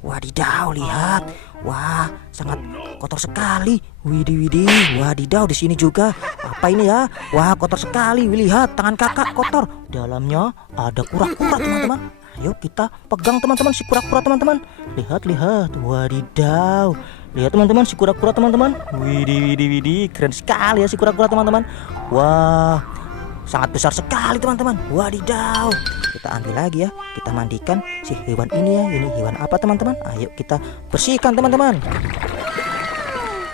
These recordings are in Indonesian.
Wadidaw, lihat. Wah, sangat kotor sekali. Widih, widih. Wadidaw, di sini juga. Apa ini ya? Wah, kotor sekali. Lihat, tangan kakak kotor. Dalamnya ada kura-kura, teman-teman. Ayo kita pegang, teman-teman, si kura-kura, teman-teman. Lihat, lihat. Wadidaw. Lihat, teman-teman, si kura-kura, teman-teman. Widih, widih, widih. Keren sekali ya si kura-kura, teman-teman. Wah, sangat besar sekali, teman-teman. Wadidaw. Kita ambil lagi ya. Kita mandikan si hewan ini ya. Ini hewan apa, teman-teman? Ayo kita bersihkan, teman-teman.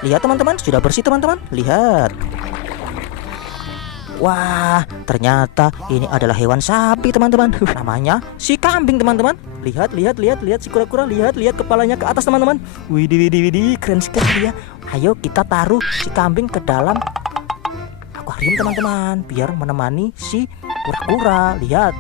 Lihat, teman-teman, sudah bersih, teman-teman. Lihat. Wah, ternyata ini adalah hewan sapi, teman-teman. Namanya si kambing, teman-teman. Lihat, lihat, lihat, lihat si kura-kura. Lihat, lihat kepalanya ke atas, teman-teman. Widih, widih, widih. Keren sekali ya. Ayo kita taruh si kambing ke dalam akuarium, teman-teman, biar menemani si kura-kura. Lihat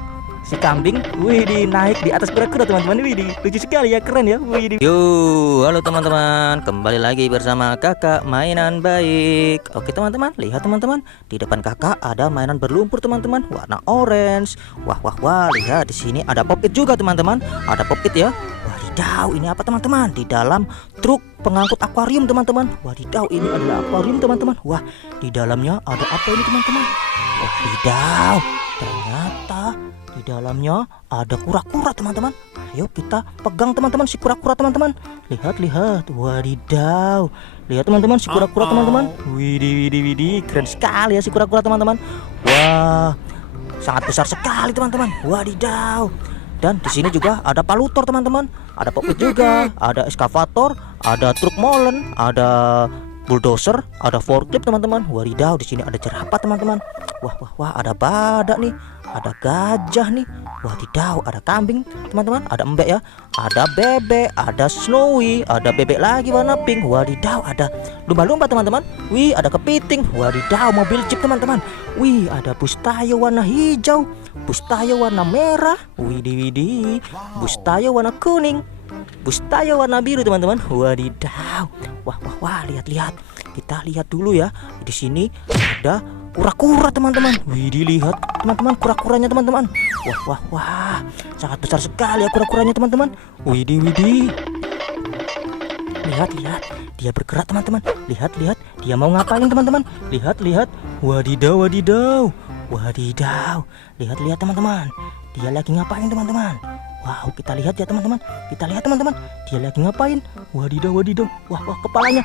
si kambing, widih, naik di atas kura-kura, teman-teman. Widih, lucu sekali ya, keren ya. Widih. Yo, halo teman-teman, kembali lagi bersama kakak mainan baik. Oke teman-teman, lihat teman-teman, di depan kakak ada mainan berlumpur, teman-teman, warna orange. Wah, wah, wah, lihat di sini ada pop it juga, teman-teman. Ada pop it ya. Wadidaw, ini apa, teman-teman? Di dalam truk pengangkut akuarium, teman-teman. Wadidaw, ini adalah akuarium, teman-teman. Wah, di dalamnya ada apa ini, teman-teman? Wadidaw, ternyata di dalamnya ada kura-kura, teman-teman. Ayo kita pegang, teman-teman, si kura-kura, teman-teman. Lihat, lihat. Wadidaw. Lihat, teman-teman, si kura-kura, teman-teman. Widih, widih, widih. Keren sekali ya si kura-kura, teman-teman. Wah, sangat besar sekali, teman-teman. Wadidaw. Dan di sini juga ada palutor, teman-teman. Ada popit juga, ada eskavator, ada truk molen, ada bulldozer, ada forklift, teman-teman. Wadidaw, di sini ada jerapah, teman-teman. Wah, wah, wah, ada badak nih, ada gajah nih. Wadidaw, ada kambing, teman-teman, ada embek ya, ada bebek, ada snowy, ada bebek lagi warna pink. Wadidaw, ada lumba-lumba, teman-teman. Wih, ada kepiting. Wadidaw, mobil jeep, teman-teman. Wih, ada bus tayo warna hijau, bus tayo warna merah. Widih, widih, bus tayo warna kuning, bus tayo warna biru, teman-teman. Wadidaw. Wah, wah, wah, lihat-lihat. Kita lihat dulu ya. Di sini ada kura-kura, teman-teman. Widih, lihat teman-teman, kura-kuranya, teman-teman. Wah, wah, wah, sangat besar sekali ya kura-kuranya, teman-teman. Widih, widih. Lihat, lihat, dia bergerak, teman-teman. Lihat, lihat, dia mau ngapain, teman-teman. Lihat, lihat. Wadidaw, wadidaw, wadidaw. Lihat, lihat, teman-teman, dia lagi ngapain, teman-teman. Wow, kita lihat ya, teman-teman. Kita lihat, teman-teman, dia lagi ngapain. Wadidaw, wadidaw. Wah, wah, kepalanya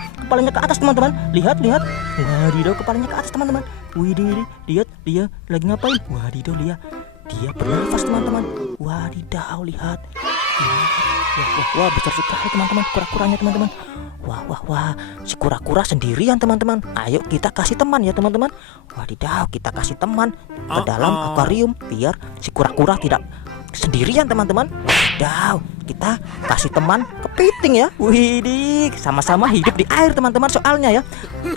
ke atas, teman-teman. Lihat, lihat. Wadidaw, kepalanya ke atas, teman-teman. Widih, widih. Lihat, dia lagi ngapain. Wadidaw, lihat. Dia bernafas, teman-teman. Wadidaw, lihat. Wah, wah, wah, besar sekali, teman-teman, kura-kuranya, teman-teman. Wah, wah, wah, si kura-kura sendirian, teman-teman. Ayo kita kasih teman ya, teman-teman. Wadidaw, kita kasih teman ke dalam akuarium biar si kura-kura tidak sendirian, teman-teman. Wadidaw, kita kasih teman kepiting ya. Widih, sama-sama hidup di air, teman-teman. Soalnya ya,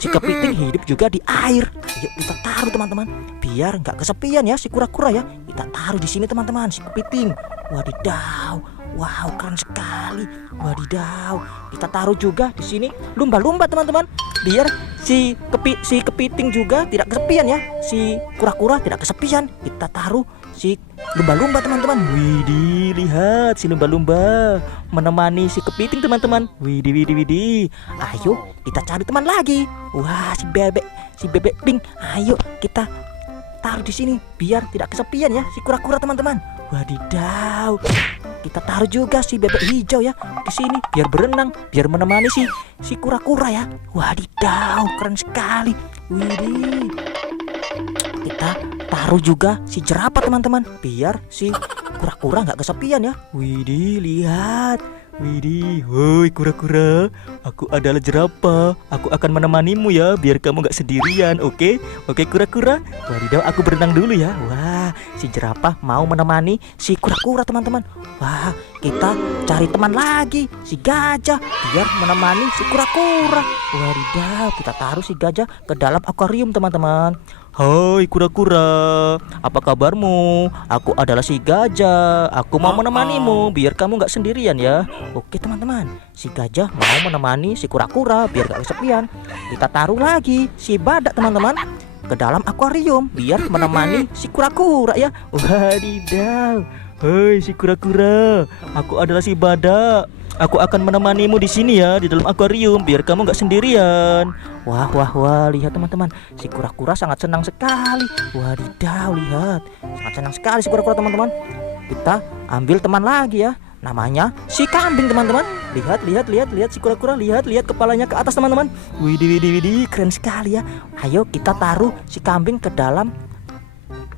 si kepiting hidup juga di air. Ayo kita taruh, teman-teman, biar nggak kesepian ya si kura-kura ya. Kita taruh di sini, teman-teman, si kepiting. Wadidaw. Wow, keren sekali. Wadidaw. Kita taruh juga di sini lumba-lumba, teman-teman. Biar si kepiting juga tidak kesepian ya. Si kura-kura tidak kesepian. Kita taruh si lumba-lumba, teman-teman. Widih, lihat si lumba-lumba menemani si kepiting, teman-teman. Widih, widih, widih. Ayo kita cari teman lagi. Wah, si bebek pink. Ayo kita taruh di sini biar tidak kesepian ya si kura-kura, teman-teman. Wadidaw. Kita taruh juga si bebek hijau ya di sini biar berenang, biar menemani si kura-kura ya. Wadidaw, keren sekali. Widih. Kita taruh juga si jerapah, teman-teman, biar si kura-kura nggak kesepian ya. Widih, lihat. Widih, woi kura-kura, aku adalah jerapah. Aku akan menemanimu ya, biar kamu gak sendirian, oke? Oke kura-kura. Wadidaw, aku berenang dulu ya. Wah, si jerapah mau menemani si kura-kura, teman-teman. Wah, kita cari teman lagi, si gajah, biar menemani si kura-kura. Wadidaw, kita taruh si gajah ke dalam akuarium, teman-teman. Hai kura-kura, apa kabarmu? Aku adalah si gajah. Aku mau menemanimu biar kamu gak sendirian ya. Oke teman-teman, si gajah mau menemani si kura-kura biar gak kesepian. Kita taruh lagi si badak, teman-teman, ke dalam akuarium biar menemani si kura-kura ya. Wadidaw. Hei si kura-kura, aku adalah si badak. Aku akan menemanimu di sini ya, di dalam akuarium, biar kamu nggak sendirian. Wah, wah, wah, lihat teman-teman, si kura-kura sangat senang sekali. Wadidaw, lihat, sangat senang sekali si kura-kura teman-teman. Kita ambil teman lagi ya, namanya si kambing teman-teman. Lihat, lihat, lihat, lihat si kura-kura, lihat, lihat kepalanya ke atas teman-teman. Widih, widih, widih, keren sekali ya. Ayo kita taruh si kambing ke dalam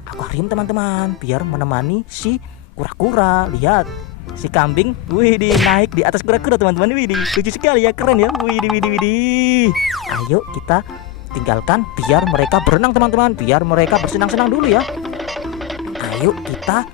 akuarium teman-teman, biar menemani si kura-kura. Lihat, si kambing, widih, naik di atas kura-kura teman-teman. Widih, lucu sekali ya, keren ya. Widih, widih, widih. Ayo kita tinggalkan biar mereka berenang teman-teman, biar mereka bersenang-senang dulu ya. Ayo kita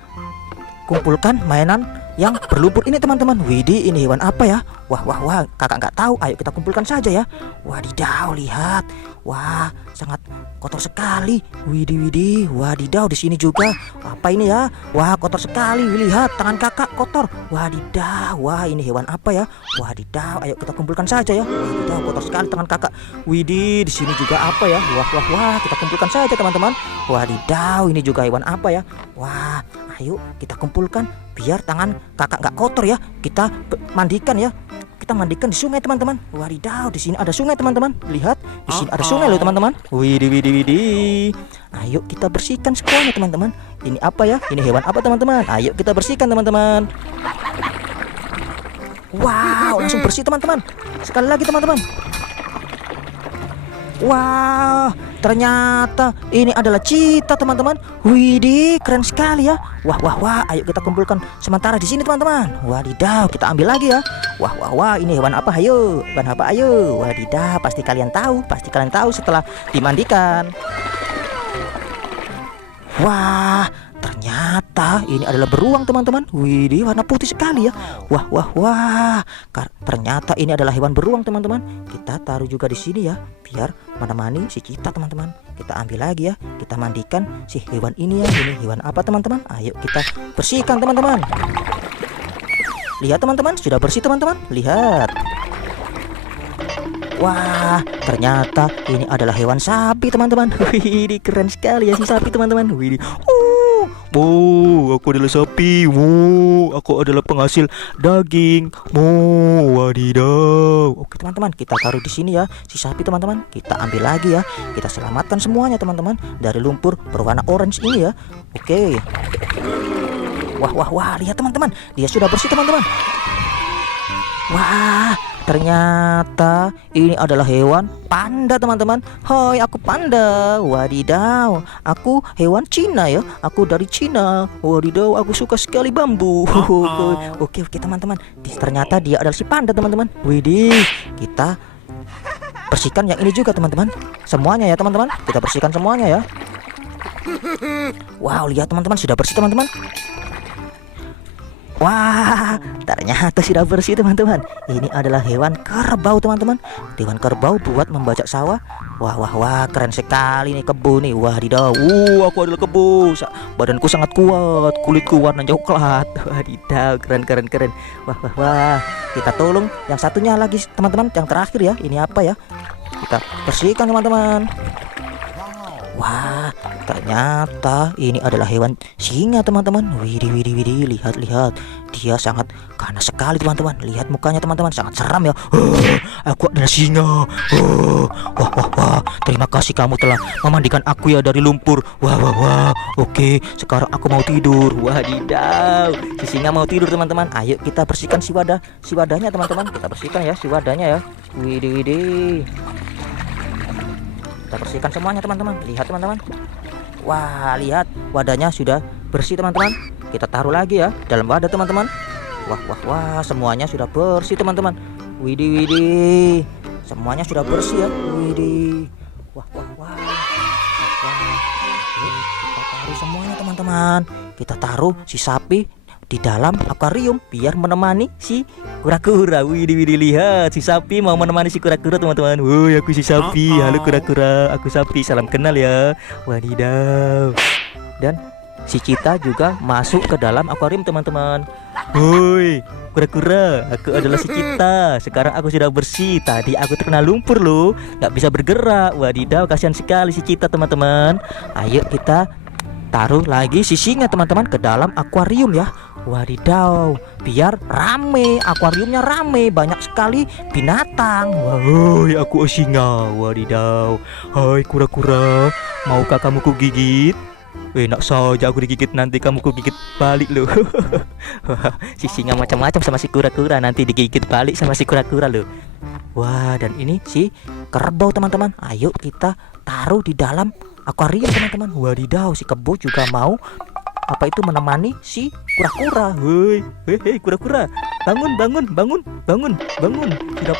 kumpulkan mainan yang berlumpur ini teman-teman. Widih, ini hewan apa ya? Wah, wah, wah, kakak nggak tahu. Ayo kita kumpulkan saja ya. Wadidaw, lihat. Wah, sangat kotor sekali. Widih, widih. Wadidaw, di sini juga. Apa ini ya? Wah, kotor sekali. Lihat, tangan kakak kotor. Wadidaw. Wah, ini hewan apa ya? Wadidaw, ayo kita kumpulkan saja ya. Wadidaw, kotor sekali tangan kakak. Widih, di sini juga apa ya? Wah, wah, wah, kita kumpulkan saja teman-teman. Wadidaw, ini juga hewan apa ya? Wah, ayo kita kumpulkan biar tangan kakak nggak kotor ya. Kita mandikan ya. Kita mandikan di sungai teman-teman. Wadidaw, di sini ada sungai teman-teman. Lihat, di sini ada sungai loh teman-teman. Widih, widih, widih. Ayo kita bersihkan semuanya teman-teman. Ini apa ya? Ini hewan apa teman-teman? Ayo kita bersihkan teman-teman. Wow, langsung bersih teman-teman. Sekali lagi teman-teman. Wah, ternyata ini adalah cheetah teman-teman. Widih, keren sekali ya. Wah, wah, wah, ayo kita kumpulkan sementara di sini teman-teman. Wadidaw, kita ambil lagi ya. Wah, wah, wah, ini hewan apa? Ayo, hewan apa? Ayo. Wadidaw, pasti kalian tahu setelah dimandikan. Wah, ternyata ini adalah beruang teman-teman. Widih, warna putih sekali ya. Wah, wah, wah. Ternyata ini adalah hewan beruang teman-teman. Kita taruh juga di sini ya, biar menemani si cheetah teman-teman. Kita ambil lagi ya, kita mandikan si hewan ini ya. Ini hewan apa teman-teman? Ayo kita bersihkan teman-teman. Lihat teman-teman, sudah bersih teman-teman. Lihat. Wah, ternyata ini adalah hewan sapi teman-teman. Wih, keren sekali ya si sapi teman-teman. Wih, aku adalah sapi. Aku adalah penghasil daging. Wadidaw. Oke teman-teman, kita taruh di sini ya si sapi teman-teman. Kita ambil lagi ya. Kita selamatkan semuanya teman-teman dari lumpur berwarna orange ini ya. Oke. Wah, wah, wah, lihat teman-teman, dia sudah bersih teman-teman. Wah, ternyata ini adalah hewan panda teman-teman. Hai, aku panda. Wadidaw, aku hewan Cina ya. Aku dari Cina. Wadidaw, aku suka sekali bambu. Oke, oke teman-teman. Ternyata dia adalah si panda teman-teman. Widih, kita bersihkan yang ini juga teman-teman. Semuanya ya teman-teman. Kita bersihkan semuanya ya. Wow, lihat teman-teman, sudah bersih teman-teman. Wah, ternyata sudah bersih teman-teman. Ini adalah hewan kerbau teman-teman. Hewan kerbau buat membajak sawah. Wah, wah, wah, keren sekali nih kebo nih. Wadidaw, aku adalah kebo. Badanku sangat kuat, kulitku warna coklat. Wadidaw, keren, keren, keren. Wah, wah, wah. Kita tolong yang satunya lagi teman-teman, yang terakhir ya. Ini apa ya? Kita bersihkan teman-teman. Wah, ternyata ini adalah hewan singa teman-teman. Widih, widih, widih, lihat, lihat. Dia sangat ganas sekali teman-teman. Lihat mukanya teman-teman, sangat seram ya. Aku adalah singa. Wah, wah, wah. Terima kasih kamu telah memandikan aku ya dari lumpur. Wah, wah, wah. Oke, sekarang aku mau tidur. Wadidaw, si singa mau tidur teman-teman. Ayo kita bersihkan si wadahnya teman-teman. Kita bersihkan ya si wadahnya ya. Widih, widih. Kita bersihkan semuanya teman-teman. Lihat teman-teman. Wah, lihat wadahnya sudah bersih teman-teman. Kita taruh lagi ya dalam wadah teman-teman. Wah, wah, wah, semuanya sudah bersih teman-teman. Widih, widih. Semuanya sudah bersih ya. Widih. Wah, wah, wah. Wah. Kita taruh semuanya teman-teman. Kita taruh si sapi di dalam akuarium biar menemani si kura-kura. Widih, widih, lihat si sapi mau menemani si kura-kura teman-teman. Woi, aku si sapi. Halo kura-kura, aku sapi. Salam kenal ya. Wadidaw. Dan si cheetah juga masuk ke dalam akuarium teman-teman. Woi, kura-kura, aku adalah si cheetah. Sekarang aku sudah bersih. Tadi aku terkena lumpur loh, nggak bisa bergerak. Wadidaw, kasihan sekali si cheetah teman-teman. Ayo kita taruh lagi si singa teman-teman ke dalam akuarium ya. Wadidaw, biar rame, akuariumnya rame, banyak sekali binatang. Wah, aku singa. Wadidaw. Hai kura-kura, maukah kamu kugigit? Enak saja aku digigit, nanti kamu kugigit balik loh. Si singa macam-macam sama si kura-kura, nanti digigit balik sama si kura-kura loh. Wah, dan ini si kerbau teman-teman. Ayo kita taruh di dalam akuarium teman-teman. Wadidaw, si kebo juga mau menemani si kura-kura. Hei kura-kura, bangun. Sudah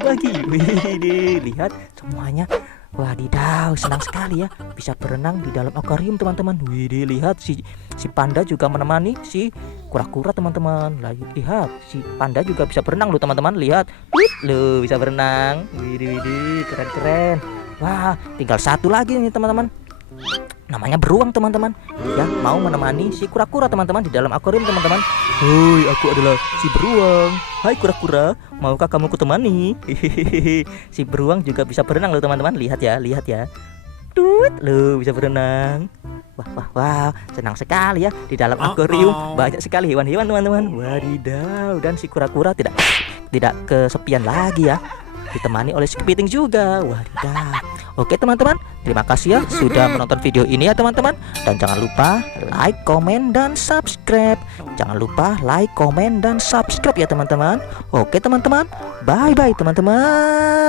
pagi. Wih, lihat semuanya. Wadidaw, senang sekali ya bisa berenang di dalam akuarium teman-teman. Wih, lihat si panda juga menemani si kura-kura teman-teman. Lihat si panda juga bisa berenang loh teman-teman. Lihat, loh bisa berenang. Wih, keren. Wah, tinggal satu lagi nih teman-teman. Namanya beruang teman-teman, ya mau menemani si kura-kura teman-teman di dalam akuarium teman-teman. Hoi, aku adalah si beruang. Hai kura-kura, maukah kamu kutemani? Hehehe. Si beruang juga bisa berenang loh teman-teman. Lihat ya. Tut, loh bisa berenang. Wah, senang sekali ya di dalam akuarium. Banyak sekali hewan-hewan teman-teman. Wadidaw, dan si kura-kura tidak kesepian lagi ya, ditemani oleh si kepiting juga. Wadidaw. Oke teman-teman, terima kasih ya sudah menonton video ini ya teman-teman. Dan jangan lupa like, komen, dan subscribe. Ya teman-teman. Oke teman-teman, bye-bye teman-teman.